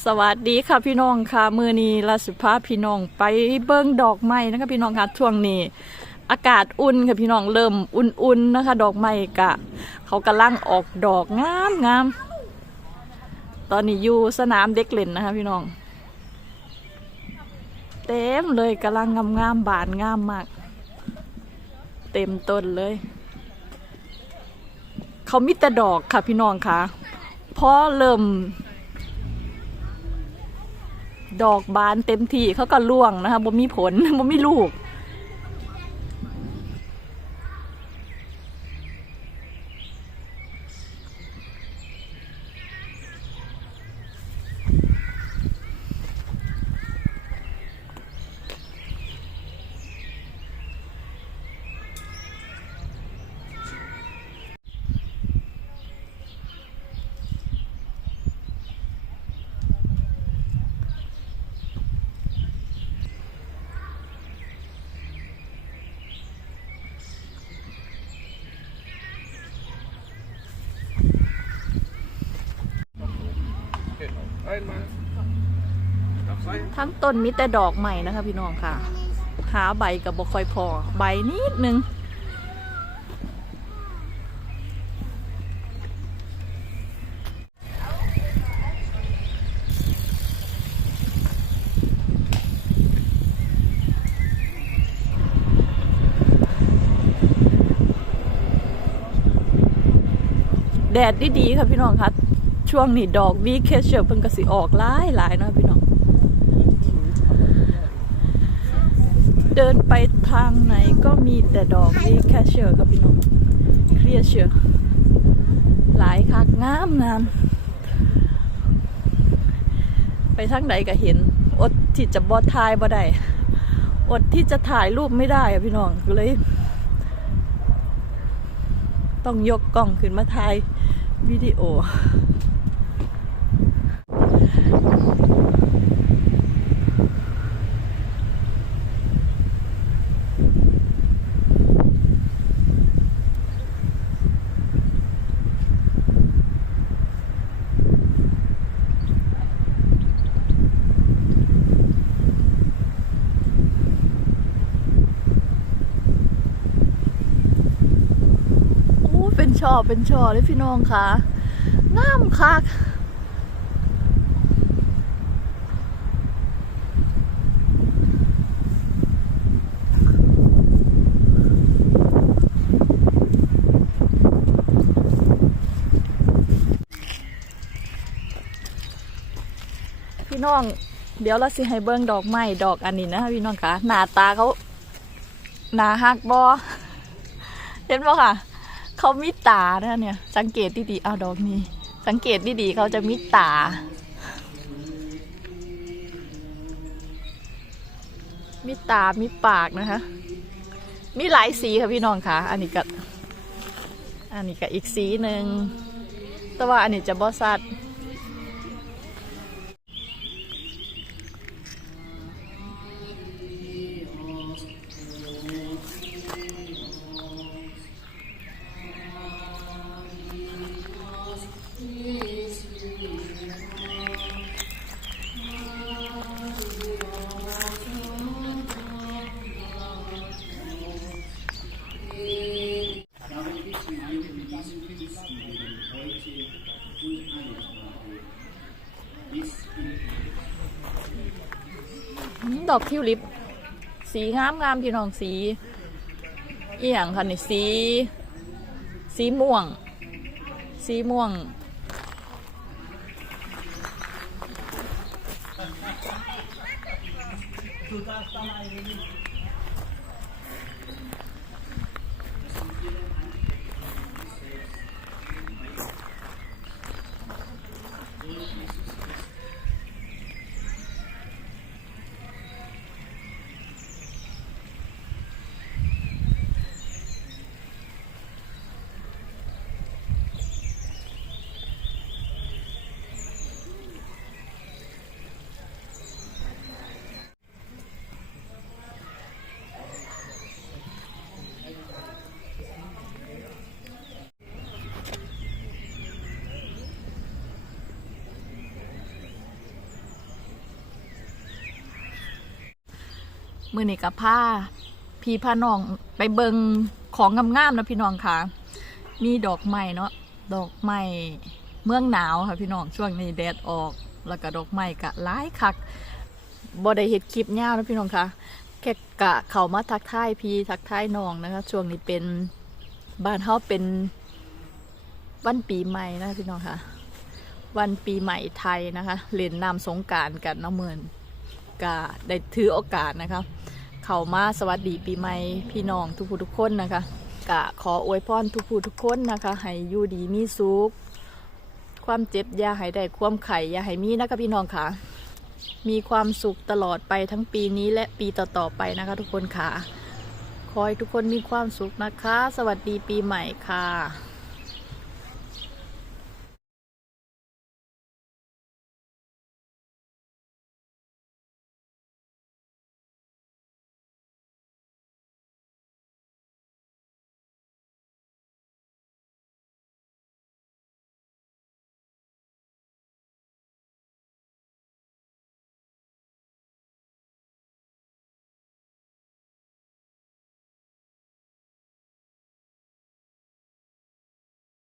สวัสดีค่ะพี่น้องค่ะมือนี้ลาสุภาพพี่น้องไปเบิ้งดอกไม้นะคะพี่น้องค่ะช่วงนี้ อากาศอุ่นค่ะพี่น้องเริ่มอุ่นๆนะคะ ดอกไม้กะ เขากำลังออกดอกงามงามตอนนี้อยู่สนามเด็กเล่นนะคะ พี่น้อง เต็มเลยกำลังงามงามๆบานงามมาก เต็มต้นเลย เขามีแต่ดอกค่ะพี่น้องค่ะพอเริ่ม ดอกบานเต็มที่เขาก็ร่วงนะคะบ่มีผลบ่มีลูก ทั้งต้นมีแต่ดอกใหม่นะคะพี่น้องค่ะ หาใบกับบ่ค่อยพอ ใบนิดนึงแดดดีๆค่ะพี่น้องคะ ช่วงนี้ดอกวีเคเชอร์เพิ่งกระสิออกหลายหลายนะพี่น้อง เดินไปทางไหนก็มีแต่ดอกวีแคเชอร์ค่ะพี่น้องเคลียเชอร์หลายคักงามงามไปทางไหนก็เห็น อดที่จะบอถ่ายบ่ได้อดที่จะถ่ายรูปไม่ได้อะพี่น้องก็เลย ต้องยกกล้องขึ้นมาถ่ายวิดีโอ ช่อเป็นช่อเลยพี่น้องค่ะงามคักพี่น้องเดี๋ยวเราสิให้เบิ้งดอกไม้ดอกอันนี้นะคะพี่น้องค่ะหน้าตาเขาหน้าฮักบอเห็นปะค่ะ เขามีตานะเนี่ย สังเกตดีๆเอาดอกนี้ สังเกตดีๆเขาจะมีตา มีตา มีปากนะคะ มีหลายสีค่ะพี่น้องค่ะ อันนี้ก็อันนี้ก็อีกสีหนึ่ง แต่ว่าอันนี้จะบอสัด ดอกทิวลิป สีงามงามพี่น้องสีเอียงค่ะนี่สี สีม่วง สีม่วงน มือนี้กับผ้าพี่พาน้องไปเบิงของงามๆนะพี่น้องค่ะ มีดอกไม้เนาะดอกไม้เมืองหนาวค่ะพี่น้องช่วงนี้แดดออก แล้วก็ดอกไม้กะหลายคักบ่ได้เฮ็ดคลิปยาวนะพี่น้องค่ะแค่กะเขามาทักทายพี่ทักทายน้องนะคะ ช่วงนี้เป็นบ้านเฮาเป็นวันปีใหม่นะพี่น้องค่ะ วันปีใหม่ไทยนะคะเล่นน้ำสงการกันเนาะเมือน กะได้ถือโอกาสนะคะ เขามาสวัสดีปีใหม่พี่น้องทุกผู้ทุกคนนะคะกะขออวยพรทุกผู้ทุกคนนะคะให้อยู่ดีมีสุขความเจ็บอย่าให้ได้ความไข่อย่าให้มีนะคะพี่น้องค่ะ มีความสุขตลอดไปทั้งปีนี้และปีต่อๆไปนะคะ ทุกคนค่ะ ขอให้ทุกคนมีความสุขนะคะ สวัสดีปีใหม่ค่ะ